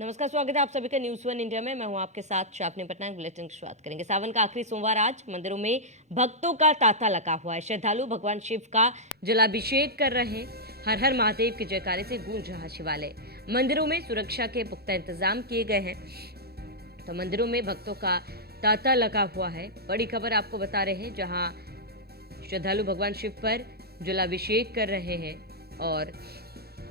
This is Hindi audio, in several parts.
नमस्कार, स्वागत है आप सभी का न्यूज़ वन इंडिया में। मैं हूं आपके साथ शापनी पटनायक। बुलेटिन की शुरुआत करेंगे। सावन का आखिरी सोमवार आज मंदिरों में भक्तों का तांता लगा हुआ है। श्रद्धालु भगवान शिव का जलाभिषेक कर रहे हैं। हर हर महादेव के जयकारे से गूंज रहा शिवालय। मंदिरों में सुरक्षा के पुख्ता इंतजाम किए गए हैं। तो मंदिरों में भक्तों का तांता लगा हुआ है। बड़ी खबर आपको बता रहे हैं, जहां श्रद्धालु भगवान शिव पर जलाभिषेक कर रहे हैं और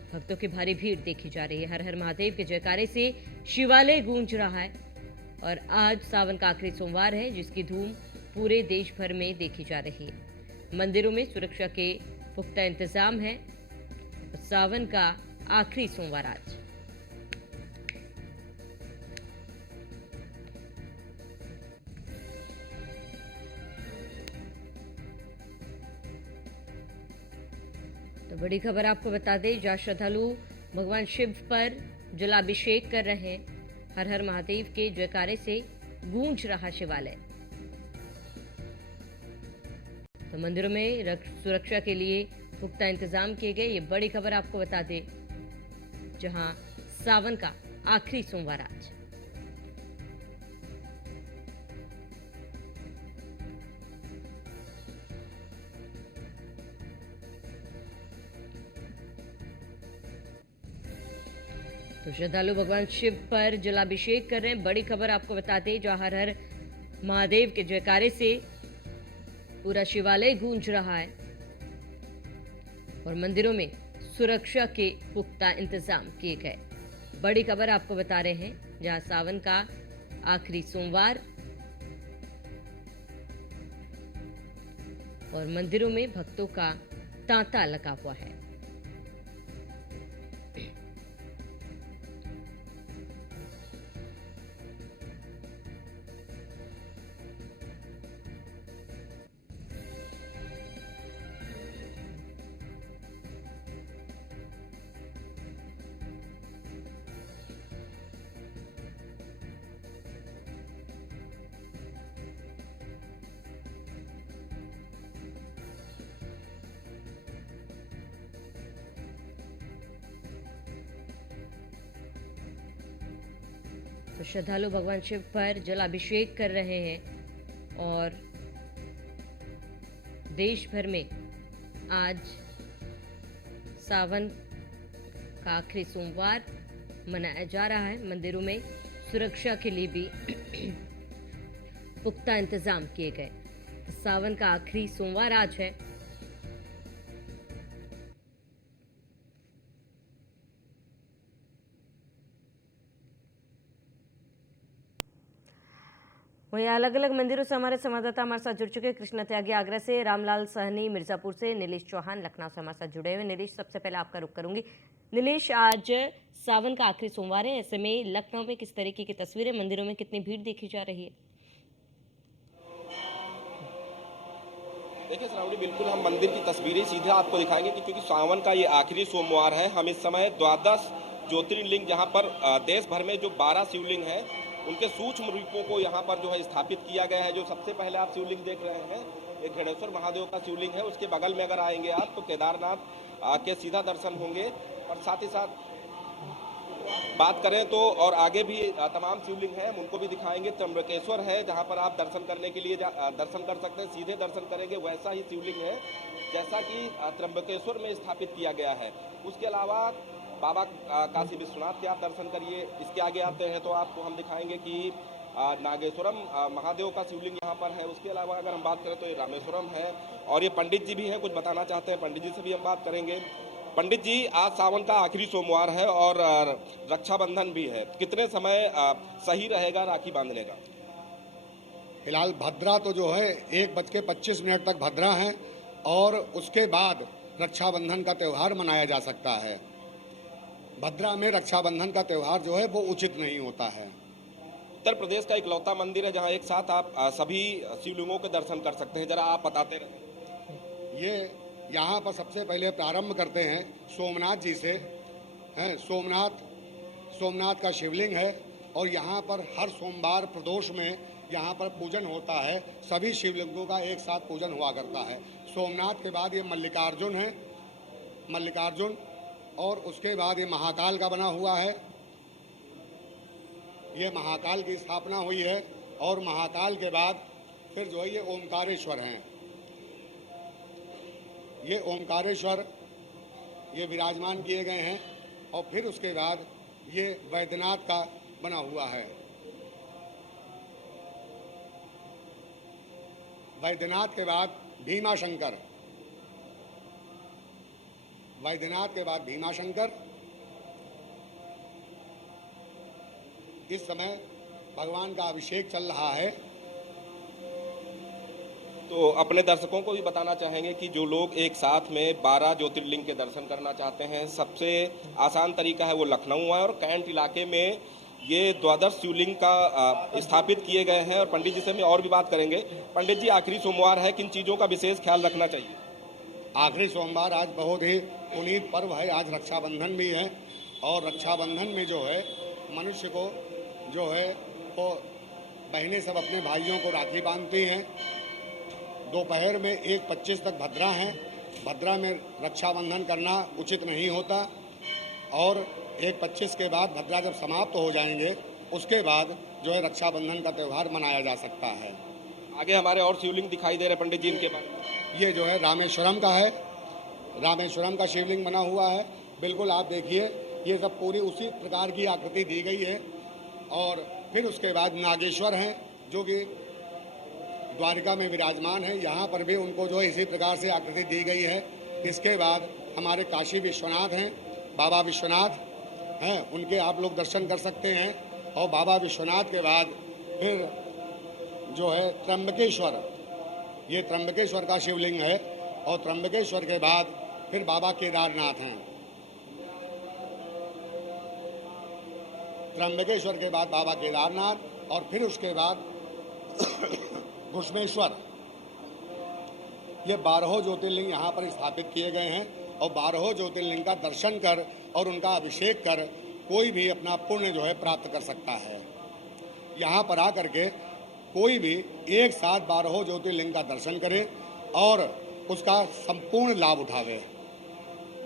भक्तों की भारी भीड़ देखी जा रही है। हर हर महादेव के जयकारे से शिवालय गूंज रहा है और आज सावन का आखिरी सोमवार है, जिसकी धूम पूरे देश भर में देखी जा रही है। मंदिरों में सुरक्षा के पुख्ता इंतजाम है। सावन का आखिरी सोमवार आज। तो बड़ी खबर आपको बता दें, जहां श्रद्धालु भगवान शिव पर जलाभिषेक कर रहे हैं। हर हर महादेव के जयकारे से गूंज रहा शिवालय। तो मंदिरों में सुरक्षा के लिए पुख्ता इंतजाम किए गए। ये बड़ी खबर आपको बता दें, जहां सावन का आखिरी सोमवार आज। तो श्रद्धालु भगवान शिव पर जलाभिषेक कर रहे हैं। बड़ी खबर आपको बता दें, जहां हर हर महादेव के जयकारे से पूरा शिवालय गूंज रहा है और मंदिरों में सुरक्षा के पुख्ता इंतजाम किए गए। बड़ी खबर आपको बता रहे हैं, जहां सावन का आखिरी सोमवार और मंदिरों में भक्तों का तांता लगा हुआ है। तो श्रद्धालु भगवान शिव पर जलाभिषेक कर रहे हैं और देश भर में आज सावन का आखिरी सोमवार मनाया जा रहा है। मंदिरों में सुरक्षा के लिए भी पुख्ता इंतजाम किए गए। सावन का आखिरी सोमवार आज है। वहीं अलग अलग मंदिरों से हमारे संवाददाता हमारे साथ जुड़ चुके हैं। कृष्णा त्यागी आगरा से, रामलाल सहनी मिर्जापुर से, नीलेश चौहान लखनऊ से हमारे साथ जुड़े हुए। नीलेश, सबसे पहले आपका रुख करूंगी। नीलेश, आज सावन का आखिरी सोमवार है, ऐसे में लखनऊ में किस तरीके की तस्वीरें, मंदिरों में कितनी भीड़ देखी जा रही है? देखिए श्रावणी, बिल्कुल हम मंदिर की तस्वीरें सीधे आपको दिखाएंगे कि क्योंकि सावन का ये आखिरी सोमवार है। हम इस समय द्वादश ज्योतिर्लिंग, जहाँ पर देश भर में जो 12 शिवलिंग हैं, उनके सूक्ष्म रूपों को यहाँ पर जो है स्थापित किया गया है। जो सबसे पहले आप शिवलिंग देख रहे हैं, एक घेड़ेश्वर महादेव का शिवलिंग है। उसके बगल में अगर आएंगे आप तो केदारनाथ के सीधा दर्शन होंगे। और साथ ही साथ बात करें तो और आगे भी तमाम शिवलिंग हैं, हम उनको भी दिखाएंगे। त्र्यंबकेश्वर है, जहां पर आप दर्शन करने के लिए दर्शन कर सकते हैं। सीधे दर्शन करेंगे, वैसा ही शिवलिंग है जैसा कि त्र्यंबकेश्वर में स्थापित किया गया है। उसके अलावा बाबा काशी विश्वनाथ के आप दर्शन करिए। इसके आगे आते हैं तो आपको हम दिखाएंगे कि नागेश्वरम महादेव का शिवलिंग यहाँ पर है। उसके अलावा अगर हम बात करें तो ये रामेश्वरम है और ये पंडित जी भी हैं, कुछ बताना चाहते हैं। पंडित जी से भी हम बात करेंगे। पंडित जी, आज सावन का आखिरी सोमवार है और रक्षाबंधन भी है। कितने समय सही रहेगा राखी बांधने का? फिलहाल भद्रा तो जो है 1:25 तक भद्रा है और उसके बाद रक्षाबंधन का त्यौहार मनाया जा सकता है। भद्रा में रक्षाबंधन का त्यौहार जो है वो उचित नहीं होता है। उत्तर प्रदेश का इकलौता मंदिर है जहां एक साथ आप सभी शिवलिंगों के दर्शन कर सकते हैं। जरा आप बताते रहे। ये यहाँ पर सबसे पहले प्रारंभ करते हैं सोमनाथ जी से। हैं, सोमनाथ का शिवलिंग है और यहाँ पर हर सोमवार प्रदोष में यहाँ पर पूजन होता है। सभी शिवलिंगों का एक साथ पूजन हुआ करता है। सोमनाथ के बाद ये मल्लिकार्जुन है, मल्लिकार्जुन, और उसके बाद ये महाकाल का बना हुआ है ये महाकाल की स्थापना हुई है और महाकाल के बाद फिर जो है ये ओमकारेश्वर हैं। ये ओमकारेश्वर ये विराजमान किए गए हैं और फिर उसके बाद ये वैद्यनाथ का बना हुआ है। वैद्यनाथ के बाद भीमाशंकर, वैद्यनाथ के बाद भीमाशंकर। इस समय भगवान का अभिषेक चल रहा है। तो अपने दर्शकों को भी बताना चाहेंगे कि जो लोग एक साथ में 12 ज्योतिर्लिंग के दर्शन करना चाहते हैं, सबसे आसान तरीका है वो लखनऊ है और कैंट इलाके में ये द्वादश शिवलिंग का स्थापित किए गए हैं। और पंडित जी से हम और भी बात करेंगे। पंडित जी, आखिरी सोमवार है, किन चीज़ों का विशेष ख्याल रखना चाहिए? आखिरी सोमवार आज बहुत ही पुनीत पर्व है। आज रक्षाबंधन भी है और रक्षाबंधन में जो है मनुष्य को जो है वो बहनें सब अपने भाइयों को राखी बांधती हैं। दोपहर में 1:25 तक भद्रा हैं। भद्रा में रक्षाबंधन करना उचित नहीं होता और 1:25 के बाद भद्रा जब समाप्त हो जाएंगे उसके बाद जो है रक्षाबंधन का त्यौहार मनाया जा सकता है। आगे हमारे और शिवलिंग दिखाई दे रहे पंडित जी, इनके बारे में। ये जो है रामेश्वरम का है। रामेश्वरम का शिवलिंग बना हुआ है। बिल्कुल आप देखिए, ये सब पूरी उसी प्रकार की आकृति दी गई है। और फिर उसके बाद नागेश्वर हैं जो कि द्वारिका में विराजमान है। यहाँ पर भी उनको जो है इसी प्रकार से आकृति दी गई है। इसके बाद हमारे काशी विश्वनाथ हैं, बाबा विश्वनाथ हैं, उनके आप लोग दर्शन कर सकते हैं। और बाबा विश्वनाथ के बाद फिर जो है त्र्यंबकेश्वर, ये त्र्यंबकेश्वर का शिवलिंग है। और त्र्यंबकेश्वर के बाद फिर बाबा केदारनाथ हैं। त्र्यंबकेश्वर के बाद बाबा केदारनाथ और फिर उसके बाद घुश्मेश्वर। ये 12 ज्योतिर्लिंग यहाँ पर स्थापित किए गए हैं और 12 ज्योतिर्लिंग का दर्शन कर और उनका अभिषेक कर कोई भी अपना पुण्य जो है प्राप्त कर सकता है। यहाँ पर आकर के कोई भी एक साथ 12 ज्योतिर्लिंग का दर्शन करे और उसका संपूर्ण लाभ उठावे।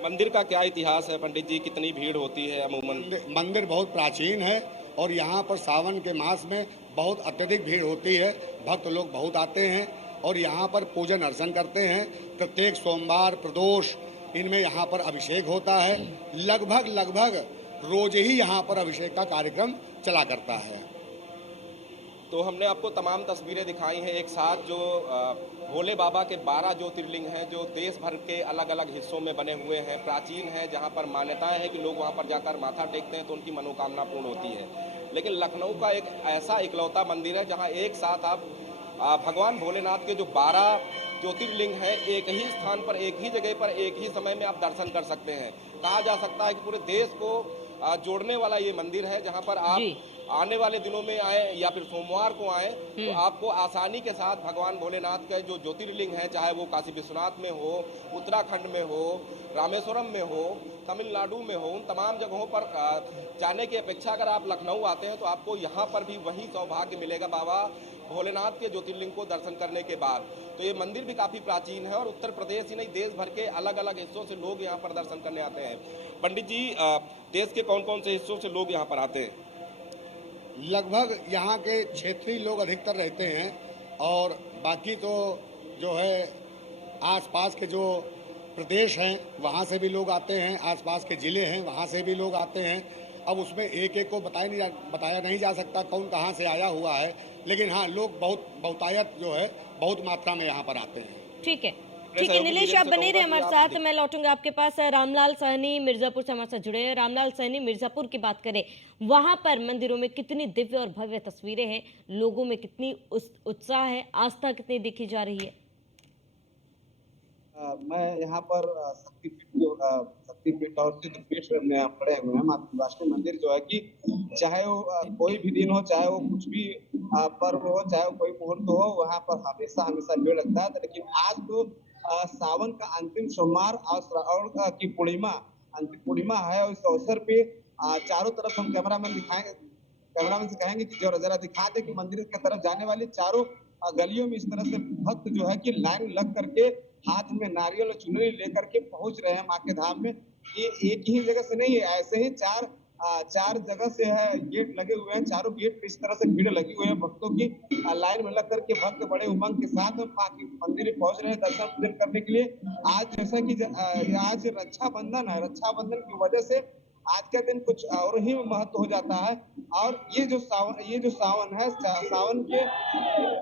मंदिर का क्या इतिहास है पंडित जी? कितनी भीड़ होती है अमूमन? मंदिर बहुत प्राचीन है और यहाँ पर सावन के मास में बहुत अत्यधिक भीड़ होती है। भक्त लोग बहुत आते हैं और यहाँ पर पूजन अर्चन करते हैं। प्रत्येक सोमवार प्रदोष इनमें यहाँ पर अभिषेक होता है। लगभग रोज ही यहाँ पर अभिषेक का कार्यक्रम चला करता है। तो हमने आपको तमाम तस्वीरें दिखाई हैं एक साथ, जो भोले बाबा के 12 ज्योतिर्लिंग हैं जो देश भर के अलग अलग हिस्सों में बने हुए हैं, प्राचीन हैं, जहां पर मान्यताएं हैं कि लोग वहां पर जाकर माथा टेकते हैं तो उनकी मनोकामना पूर्ण होती है। लेकिन लखनऊ का एक ऐसा इकलौता मंदिर है जहां एक साथ आप भगवान भोलेनाथ के जो 12 ज्योतिर्लिंग हैं एक ही स्थान पर, एक ही जगह पर, एक ही समय में आप दर्शन कर सकते हैं। कहा जा सकता है कि पूरे देश को जोड़ने वाला ये मंदिर है, जहां पर आप आने वाले दिनों में आए या फिर सोमवार को आए तो आपको आसानी के साथ भगवान भोलेनाथ का जो ज्योतिर्लिंग है, चाहे वो काशी विश्वनाथ में हो, उत्तराखंड में हो, रामेश्वरम में हो, तमिलनाडु में हो, उन तमाम जगहों पर जाने की अपेक्षा अगर आप लखनऊ आते हैं तो आपको यहाँ पर भी वही सौभाग्य मिलेगा बाबा भोलेनाथ के ज्योतिर्लिंग को दर्शन करने के बाद। तो ये मंदिर भी काफ़ी प्राचीन है और उत्तर प्रदेश ही नहीं देश भर के अलग अलग हिस्सों से लोग यहाँ पर दर्शन करने आते हैं। पंडित जी, देश के कौन कौन से हिस्सों से लोग यहाँ पर आते हैं? लगभग यहाँ के क्षेत्रीय लोग अधिकतर रहते हैं और बाकी तो जो है आसपास के जो प्रदेश हैं वहाँ से भी लोग आते हैं, आसपास के ज़िले हैं वहाँ से भी लोग आते हैं। अब उसमें एक एक को बताया नहीं जा सकता कौन कहाँ से आया हुआ है, लेकिन हाँ लोग बहुतायत जो है बहुत मात्रा में यहाँ पर आते हैं। ठीक है, ठीक है नीलेश, आप बने रहे हमारे साथ। मैं लौटूंगा आपके पास। रामलाल सहनी मिर्जापुर से हमारे साथ जुड़े हैं। रामलाल सहनी, मिर्जापुर की बात करें, वहां पर मंदिरों में कितनी दिव्य और भव्य तस्वीरें हैं, लोगों में कितनी उत्साह है, आस्था कितनी देखी जा रही है? मैं यहाँ पर शक्तिपीठ और सिद्धपीठ में खड़े हुए हैं। माता राष्ट्रीय मंदिर जो है कि चाहे वो कोई भी दिन हो, चाहे वो कुछ भी पर्व हो, चाहे वो कोई मुहूर्त हो, वहाँ पर हमेशा भीड़ लगता है। लेकिन आज तो सावन का अंतिम सोमवार और श्रावण की पूर्णिमा, अंतिम पूर्णिमा है और इस अवसर पे चारों तरफ हम कैमरामैन से कहेंगे कि जरा दिखा दे कि मंदिर की तरफ जाने वाली चारों गलियों में इस तरह से भक्त जो है कि लाइन लग करके हाथ में नारियल और चुनरी लेकर के पहुंच रहे हैं माँ के धाम में। ये एक ही जगह से नहीं है, ऐसे ही 4 4 जगह से है गेट लगे हुए हैं, चारों गेट पे इस तरह से भीड़ लगी हुई है भक्तों की। लाइन में लग करके भक्त बड़े उमंग के साथ मां के मंदिर में पहुंच रहे हैं दर्शन पूजन करने के लिए। आज जैसा कि आज रक्षाबंधन है, रक्षाबंधन की वजह से आज का दिन कुछ और ही महत्व हो जाता है। और ये जो सावन है, सावन के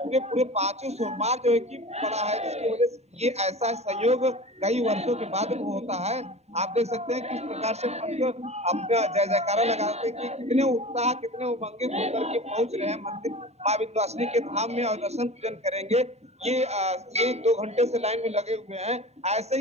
पूरे पूरे 5 सोमवार जो है कि पड़ा है, जिसकी वजह से ये ऐसा संयोग कई वर्षों के बाद वो होता है। आप देख सकते हैं किस प्रकार से भक्त अपना जय जयकारा लगाते हैं कि कितने उत्साह, कितने उमंगित होकर के पहुंच रहे हैं मंदिर मां विंध्यवासिनी के धाम में और दर्शन पूजन करेंगे। ये 2 घंटे से लाइन में लगे हुए हैं। ऐसे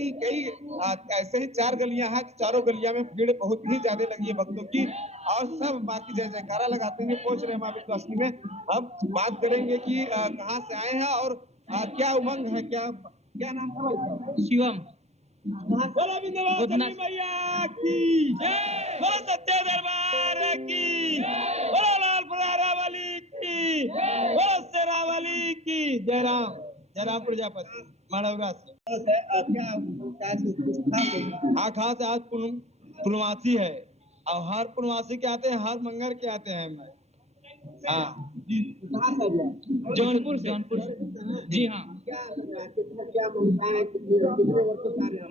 ही 4 गलियां हैं, चारों गलियां में भीड़ बहुत ही ज्यादा लगी है भक्तों की और सब मां की जय जयकारा लगाते हुए पहुंच रहे हैं मां विंध्यवासिनी में। हम बात करेंगे कि कहाँ से आए हैं और क्या उमंग है, क्या नाम है? शिवम। बोलो विंध्यवासिनी मैया की जय, बोलो सत्य दरबार की, बोलो लाल वाली की, बोलो शेरावाली की। जय राम प्रजापति माड़वरा से। कहाँ से? आज पूर्णमासी है और हर पूर्णमासी के आते हैं, हर मंगल के आते हैं। मैं हाँ जौनपुर से। जी हाँ,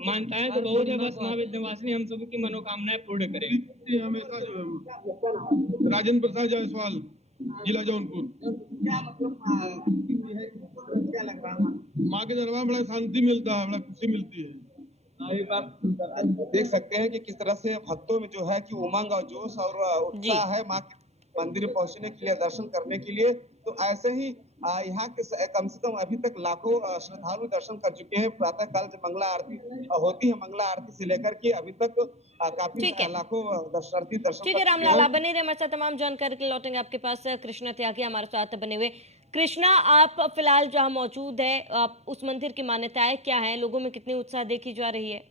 मान्यताएं तो बहुत है, बस मां विंध्यवासिनी हम सब की मनोकामनाएं पूर्ण करेगी। हमेशा राजेंद्र प्रसाद जायसवाल, जिला जौनपुर। क्या लग रहा है? माँ के दरबार में बड़ा शांति मिलता है, बड़ा खुशी मिलती है। देख सकते हैं कि किस तरह से भक्तों में जो है कि उमंग और जोश और उत्साह है मां के मंदिर में पहुंचने के लिए, दर्शन करने के लिए। तो ऐसे ही यहाँ के कम से कम अभी तक लाखों श्रद्धालु दर्शन कर चुके हैं। प्रातः काल जब मंगला आरती होती है, मंगला आरती से लेकर के अभी तक काफी ठीक है। लाखों दर्शनार्थी दर्शन ठीक है कर चुके रामलाल, हैं। आप बने रहे हमारे साथ, तमाम जानकारी के लिए लौटेंगे आपके पास। कृष्णा त्यागी हमारे साथ बने हुए। कृष्णा, आप फिलहाल जहां मौजूद है, आप उस मंदिर की मान्यताएं क्या हैं, लोगों में कितनी उत्साह देखी जा रही है?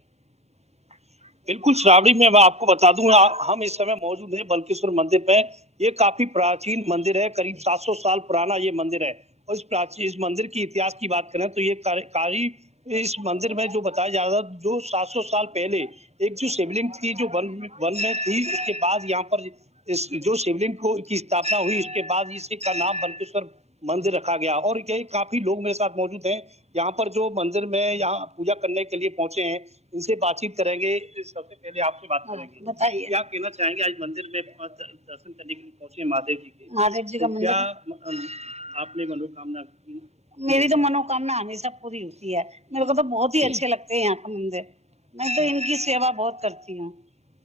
बिल्कुल श्रावणी में मैं आपको बता दूं, हम इस समय मौजूद हैं बल्केश्वर मंदिर पे। ये काफी प्राचीन मंदिर है, करीब 700 साल पुराना ये मंदिर है। और इस मंदिर की इतिहास की बात करें तो ये इस मंदिर में जो बताया जा रहा था, जो 700 साल पहले एक जो शिवलिंग थी जो वन में थी, उसके बाद यहाँ पर इस जो शिवलिंग की स्थापना हुई, उसके बाद इसी का नाम बल्केश्वर मंदिर रखा गया। और ये काफी लोग मेरे साथ मौजूद हैं यहाँ पर, जो मंदिर में यहाँ पूजा करने के लिए पहुंचे हैं। इनसे बातचीत करेंगे। सबसे पहले आपसे बात करेंगे, बताइए क्या कहना चाहेंगे? आज मंदिर में दर्शन करने के लिए पहुंचे महादेव जी के, महादेव जी का क्या मंदिर। आपने मनोकामना की? मेरी तो मनोकामना हमेशा पूरी होती है। मेरे को तो बहुत ही अच्छे लगते हैं यहाँ का मंदिर। मैं तो इनकी सेवा बहुत करती हूँ।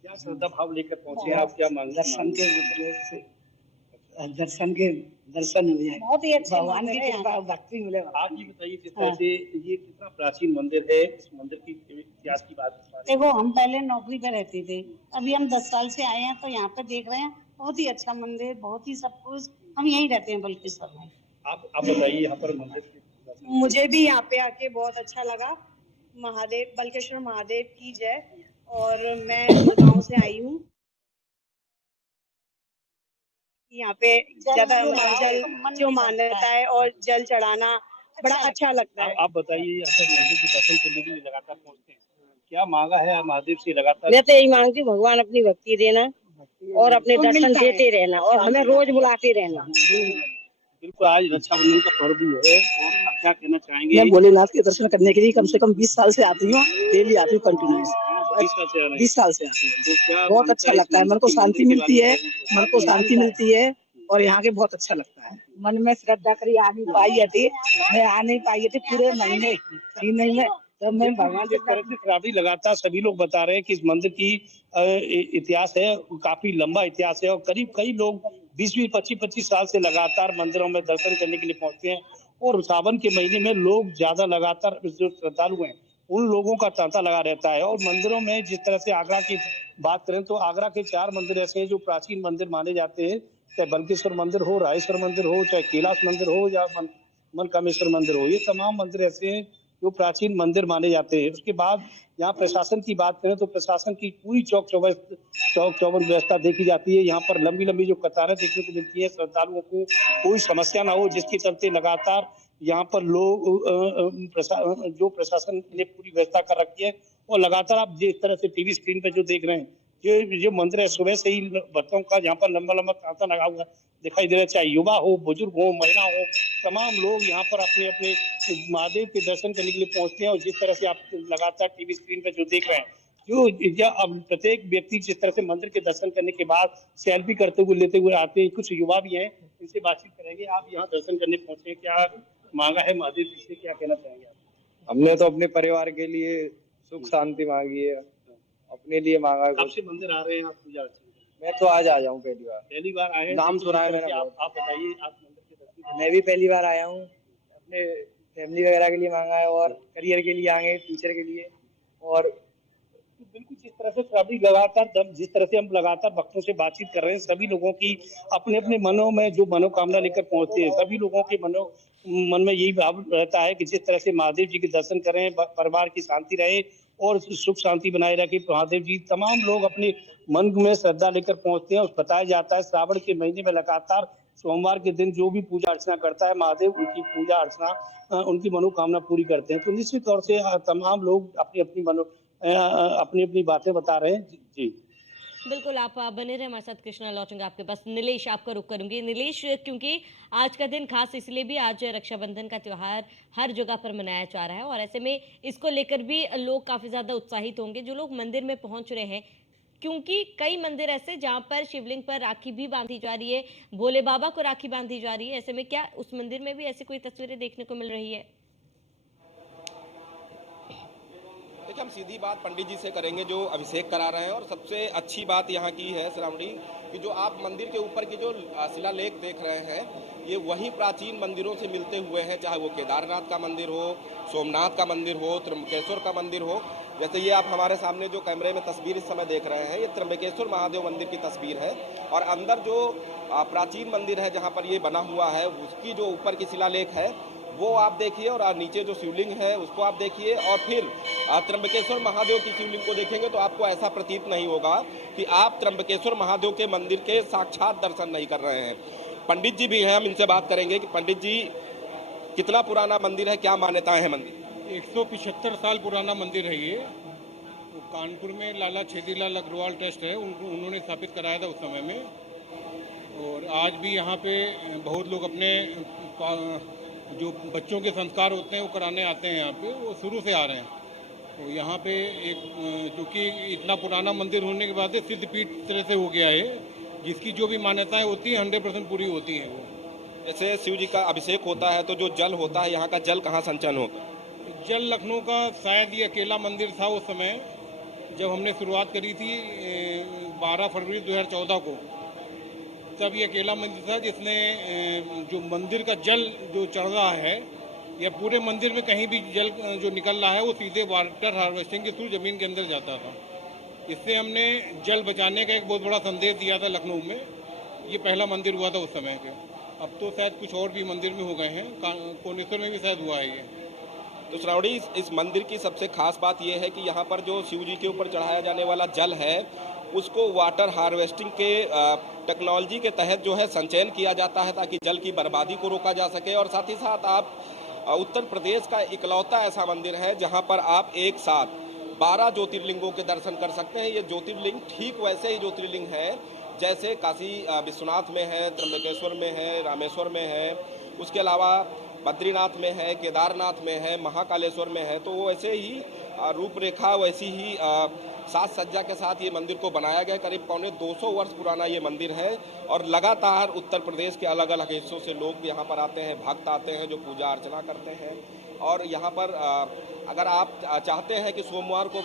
क्या श्रद्धा भाव लेकर पहुंचे हैं आप? क्या दर्शन हो जाए, बहुत ही अच्छे भगवान की कृपा भक्ति मिलेगा। आप ये बताइए किस तरह से ये कितना प्राचीन मंदिर है, इस मंदिर की इतिहास की बात करें। देखो, हम पहले नौकरी पे रहते थे, अभी हम 10 साल से आए हैं, तो यहाँ पे देख रहे हैं बहुत ही अच्छा मंदिर, बहुत ही सब कुछ। हम यहीं रहते हैं बल्केश्वर में। आप बताइए यहाँ पर मंदिर की। मुझे भी यहाँ पे आके बहुत अच्छा लगा। महादेव, बल्केश्वर महादेव की जय। और मैं गुड़गांव से आई हूँ। यहाँ पे ज्यादा जल जो मान्यता है और जल चढ़ाना बड़ा अच्छा लगता है। आप बताइए, यहाँ पर मंदिर के दर्शन करने के लिए लगातार पहुँचते हैं, क्या मांगा है महादेव से लगातार? मैं तो यही मांगती हूँ, भगवान अपनी भक्ति देना और अपने दर्शन देते रहना और हमें रोज बुलाते रहना। बिल्कुल, आज रक्षाबंधन का पर्व भी है, आप क्या कहना चाहेंगे? मैं भोलेनाथ के दर्शन करने के लिए कम से कम 20 साल से आती हूँ, डेली आती हूँ कंटिन्यूस। 20 साल से आती हूँ। बहुत अच्छा लगता है, मन को शांति मिलती है, मन को शांति मिलती है और यहाँ के बहुत अच्छा लगता है। मन में श्रद्धा करी आ नहीं पाई थी, मैं आ नहीं पाई थी पूरे महीने 3 महीने, जब मैं भगवान जिस तरह से श्रावणी लगातार सभी लोग बता रहे हैं कि इस मंदिर की इतिहास है, काफी लंबा इतिहास है और करीब कई लोग 20-20, 25-25 साल से लगातार मंदिरों में दर्शन करने के लिए पहुंचते हैं। और सावन के महीने में लोग ज्यादा लगातार जो श्रद्धालु हैं उन लोगों का तांता लगा रहता है। और मंदिरों में जिस तरह से आगरा की बात करें तो आगरा के 4 मंदिर ऐसे हैं जो प्राचीन मंदिर माने जाते हैं, चाहे बल्केश्वर मंदिर हो, राजेश्वर मंदिर हो, चाहे कैलाश मंदिर हो या मनकामेश्वर मंदिर हो। ये तमाम मंदिर ऐसे हैं जो प्राचीन मंदिर माने जाते हैं। उसके बाद यहाँ प्रशासन की बात करें तो प्रशासन की पूरी चौक चौबंद व्यवस्था देखी जाती है। यहाँ पर लंबी लंबी जो कतारें देखने को मिलती है, श्रद्धालुओं को कोई समस्या ना हो, जिसके चलते लगातार यहाँ पर लोग जो प्रशासन ने पूरी व्यवस्था कर रखी है। और लगातार आप जिस तरह से टीवी स्क्रीन पे जो देख रहे हैं, ये मंदिर है, सुबह से ही भक्तों का यहाँ पर लंबा लंबा तांता लगा हुआ दिखाई दे रहा है। चाहे युवा हो, बुजुर्ग हो, महिला हो, तमाम लोग यहाँ पर अपने अपने महादेव के दर्शन करने के लिए पहुंचते हैं। और जिस तरह से आप लगातार टीवी स्क्रीन पर जो देख रहे हैं, अब प्रत्येक व्यक्ति जिस तरह से मंदिर के दर्शन करने के बाद सेल्फी करते हुए लेते हुए आते हैं। कुछ युवा भी हैं, इनसे बातचीत करेंगे। आप यहाँ दर्शन करने पहुंचे हैं, क्या मांगा है महादेव जी से, क्या कहना चाहेंगे आप? हमने तो अपने परिवार के लिए सुख शांति मांगी है, अपने लिए मांगा है। कब से मंदिर आ रहे हैं आप पूजा अर्चना? मैं तो आज आ जाऊँ पहली बार आए हैं? नाम सुना है मैंने। आप बताइए, आप मंदिर के दर्शन? मैं भी पहली बार आया हूँ, अपने फैमिली वगैरह के लिए मांगा है और करियर के लिए आएंगे, फ्यूचर के लिए। और बिल्कुल जिस तरह से हम लगातार भक्तों से बातचीत कर रहे हैं, सभी लोगों की अपने अपने मनों में जो मनोकामना लेकर पहुंचते हैं, सभी लोगों के मन में यही भाव रहता है कि जिस तरह से महादेव जी के दर्शन करें, परिवार की शांति रहे और सुख शांति बनाए रखे महादेव जी। तमाम लोग अपने मन में श्रद्धा लेकर पहुंचते हैं। बताया जाता है श्रावण के महीने में लगातार सोमवार के दिन जो भी पूजा अर्चना करता है महादेव, उनकी पूजा अर्चना उनकी मनोकामना पूरी करते हैं। तो निश्चित तौर से तमाम लोग अपनी अपनी बातें बता रहे हैं। जी बिल्कुल, आप बने रहे हमारे साथ। कृष्णा लौटेंगे आपके पास। नीलेश, आपका रुख करूंगी। नीलेश, क्योंकि आज का दिन खास इसलिए भी, आज रक्षाबंधन का त्योहार हर जगह पर मनाया जा रहा है और ऐसे में इसको लेकर भी लोग काफी ज्यादा उत्साहित होंगे जो लोग मंदिर में पहुंच रहे हैं, क्योंकि कई मंदिर ऐसे जहां पर शिवलिंग पर राखी भी बांधी जा रही है, भोले बाबा को राखी बांधी जा रही है। ऐसे में क्या उस मंदिर में भी ऐसी कोई तस्वीरें देखने को मिल रही है? देखिए, हम सीधी बात पंडित जी से करेंगे जो अभिषेक करा रहे हैं। और सबसे अच्छी बात यहाँ की है श्रावणी कि जो आप मंदिर के ऊपर की जो शिलालेख देख रहे हैं, ये वही प्राचीन मंदिरों से मिलते हुए हैं, चाहे वो केदारनाथ का मंदिर हो, सोमनाथ का मंदिर हो, त्र्यंबकेश्वर का मंदिर हो। जैसे ये आप हमारे सामने जो कैमरे में तस्वीर इस समय देख रहे हैं, ये त्र्यंबकेश्वर महादेव मंदिर की तस्वीर है। और अंदर जो प्राचीन मंदिर है जहाँ पर ये बना हुआ है, उसकी जो ऊपर की शिलालेख है वो आप देखिए, और नीचे जो शिवलिंग है उसको आप देखिए। और फिर त्र्यंबकेश्वर महादेव की शिवलिंग को देखेंगे तो आपको ऐसा प्रतीत नहीं होगा कि आप त्र्यंबकेश्वर महादेव के मंदिर के साक्षात दर्शन नहीं कर रहे हैं। पंडित जी भी हैं, हम इनसे बात करेंगे कि पंडित जी, कितना पुराना मंदिर है, क्या मान्यताएं हैं मंदिर? 175 साल पुराना मंदिर है ये। कानपुर में लाला छेदीलाल अग्रवाल ट्रस्ट है, उन्होंने स्थापित कराया था उस समय में। और आज भी यहाँ पे बहुत लोग अपने जो बच्चों के संस्कार होते हैं वो कराने आते हैं यहाँ पे, वो शुरू से आ रहे हैं। तो यहाँ पे एक, क्योंकि इतना पुराना मंदिर होने के बाद सिद्धपीठ तरह से हो गया है, जिसकी जो भी मान्यताएं होती हैं 100% पूरी होती हैं। वो जैसे शिव जी का अभिषेक होता है तो जो जल होता है, यहाँ का जल कहाँ संचयन होगा? जल लखनऊ का शायद ये अकेला मंदिर था उस समय जब हमने शुरुआत करी थी 12 फरवरी 2014 को। तब ये अकेला मंदिर था जिसने जो मंदिर का जल जो चढ़ रहा है या पूरे मंदिर में कहीं भी जल जो निकल रहा है वो सीधे वाटर हार्वेस्टिंग के थ्रू जमीन के अंदर जाता था। इससे हमने जल बचाने का एक बहुत बड़ा संदेश दिया था लखनऊ में। ये पहला मंदिर हुआ था उस समय के। अब तो शायद कुछ और भी मंदिर में हो गए हैं, कोनेश्वर में भी शायद हुआ है ये। तो श्रावणी, इस मंदिर की सबसे खास बात यह है कि यहाँ पर जो शिव जी के ऊपर चढ़ाया जाने वाला जल है उसको वाटर हार्वेस्टिंग के टेक्नोलॉजी के तहत जो है संचयन किया जाता है, ताकि जल की बर्बादी को रोका जा सके। और साथ ही साथ आप उत्तर प्रदेश का इकलौता ऐसा मंदिर है जहाँ पर आप एक साथ 12 ज्योतिर्लिंगों के दर्शन कर सकते हैं। ये ज्योतिर्लिंग ठीक वैसे ही ज्योतिर्लिंग है जैसे काशी विश्वनाथ में है, त्र्यंबकेश्वर में है, रामेश्वर में है, उसके अलावा बद्रीनाथ में है, केदारनाथ में है, महाकालेश्वर में है। तो वो ऐसे ही रूपरेखा, वैसी ही साज सज्जा के साथ ये मंदिर को बनाया गया। करीब 250 वर्ष पुराना ये मंदिर है और लगातार उत्तर प्रदेश के अलग अलग हिस्सों से लोग यहाँ पर आते हैं, भक्त आते हैं जो पूजा अर्चना करते हैं। और यहाँ पर अगर आप चाहते हैं कि सोमवार को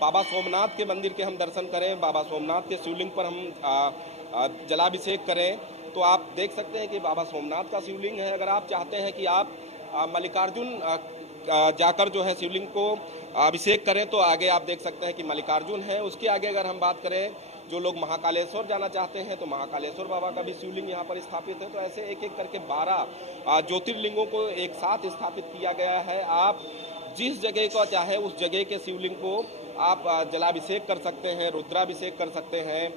बाबा सोमनाथ के मंदिर के हम दर्शन करें, बाबा सोमनाथ के शिवलिंग पर हम जलाभिषेक करें, तो आप देख सकते हैं कि बाबा सोमनाथ का शिवलिंग है। अगर आप चाहते हैं कि आप मल्लिकार्जुन जाकर जो है शिवलिंग को अभिषेक करें तो आगे आप देख सकते हैं कि मल्लिकार्जुन है। उसके आगे अगर हम बात करें, जो लोग महाकालेश्वर जाना चाहते हैं तो महाकालेश्वर बाबा का भी शिवलिंग यहाँ पर स्थापित है। तो ऐसे एक एक करके 12 ज्योतिर्लिंगों को एक साथ स्थापित किया गया है। आप जिस जगह को चाहे उस जगह के शिवलिंग को आप जलाभिषेक कर सकते हैं, रुद्राभिषेक कर सकते हैं।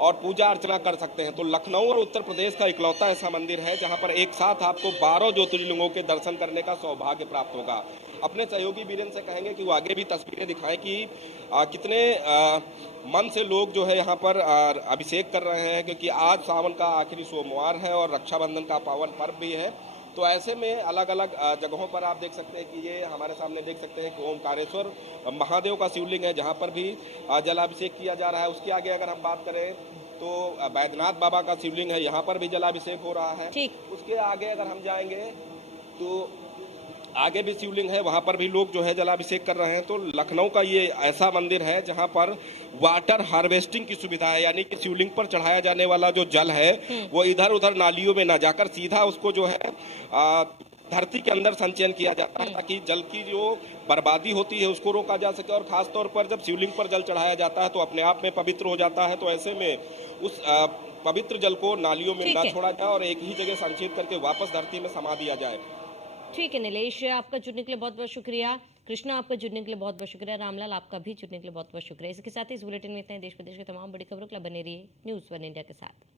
और पूजा अर्चना कर सकते हैं। तो लखनऊ और उत्तर प्रदेश का इकलौता ऐसा मंदिर है जहां पर एक साथ आपको 12 ज्योतिर्लिंगों के दर्शन करने का सौभाग्य प्राप्त होगा। अपने सहयोगी वीरेंद्र से कहेंगे कि वो आगे भी तस्वीरें दिखाएं कि कितने मन से लोग जो है यहाँ पर अभिषेक कर रहे हैं, क्योंकि आज सावन का आखिरी सोमवार है और रक्षाबंधन का पावन पर्व भी है। तो ऐसे में अलग अलग जगहों पर आप देख सकते हैं कि ये हमारे सामने देख सकते हैं कि ओमकारेश्वर महादेव का शिवलिंग है जहाँ पर भी जलाभिषेक किया जा रहा है। उसके आगे अगर हम बात करें तो बैद्यनाथ बाबा का शिवलिंग है, यहाँ पर भी जलाभिषेक हो रहा है। उसके आगे अगर हम जाएंगे तो आगे भी शिवलिंग है, वहां पर भी लोग जो है जलाभिषेक कर रहे हैं। तो लखनऊ का ये ऐसा मंदिर है जहां पर वाटर हार्वेस्टिंग की सुविधा है, यानी कि शिवलिंग पर चढ़ाया जाने वाला जो जल है वो इधर उधर नालियों में ना जाकर सीधा उसको जो है धरती के अंदर संचयन किया जाता है, ताकि जल की जो बर्बादी होती है उसको रोका जा सके। और खासतौर पर जब शिवलिंग पर जल चढ़ाया जाता है तो अपने आप में पवित्र हो जाता है। तो ऐसे में उस पवित्र जल को नालियों में ना छोड़ा जाए और एक ही जगह संचित करके वापस धरती में समा दिया जाए। ठीक है नीलेश, आपका जुड़ने के लिए बहुत बहुत शुक्रिया। कृष्णा, आपका जुड़ने के लिए बहुत बहुत शुक्रिया। रामलाल, आपका भी जुड़ने के लिए बहुत बहुत शुक्रिया। इसके साथ ही इस बुलेटिन में इतना ही। देश प्रदेश के तमाम बड़ी खबरों के लिए बने रहिए न्यूज़ 1 इंडिया के साथ।